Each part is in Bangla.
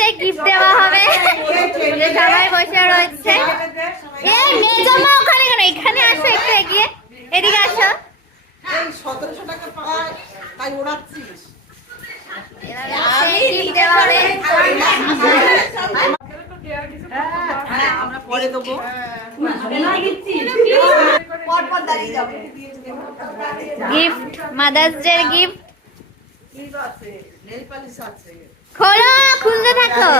এসছে, গিফট দেওয়া হবে। সবাই বসে রয়েছে। এই মেজমা ওখানে কেন? এখানে আসো, একটু এগিয়ে এদিকে আসো। এই 1700 টাকা পায় তাই ওড়াচ্ছিস। গিফট দেওয়া হবে। আমরা পরে দেবো। Gift, mother's day gift. Nail polish আছে। খোলো, খুলতে থাকো।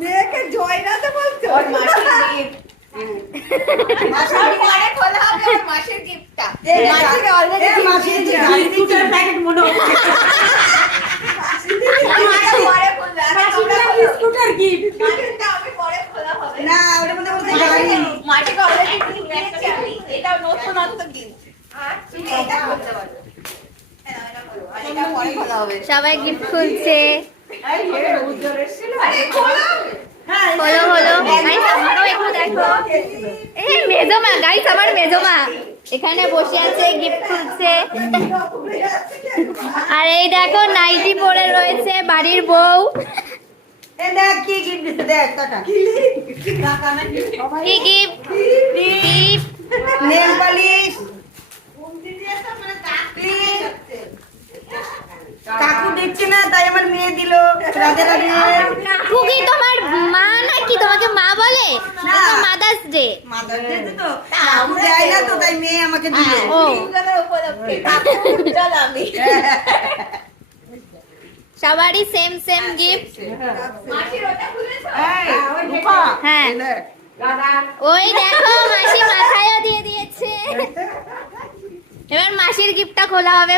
মেয়েকে জয় রাধে বলছো? মাসের গিফটটা না ওটা মনে হচ্ছে গাড়ি। মাটিকে অলরেডি দিয়েছি আমি, এটা নতুনত্ব দিন। এটা করতে পারো, এটা পরে খোলা হবে। সবাই গিফট খুলছে। আরে খোলা হলো হলো। গাইস আমারও একটু দেখো। এই মেজমা, গাইস আমার মেজমা এখানে বসে আছে, গিফট খুলছে। আর এই দেখো নাইটি পরে রয়েছে বাড়ির বউ। এ দেখ কি গিফট দিতে, দেখ টাকা। কি গিফট? Gift nail polish. কাকু দিচ্ছে না তাই আমার মেয়ে দিল। রাধে রাধে। কাকু কি তোমার মা নাকি? তোমাকে মা বলে? না। Mother's day. মাদার ডে তো কাকু দেয় না তো তাই মেয়ে আমাকে দিল। ও দিনগুলোর উপলক্ষে কাকু চল আমি সবারই সেম সেম গিফট। মাসির ওটা খুলেছো? হ্যাঁ ওই দেখো মাসি মাথায়ও দিয়ে দিয়েছে। এবার মাসির গিফটটা খোলা হবে।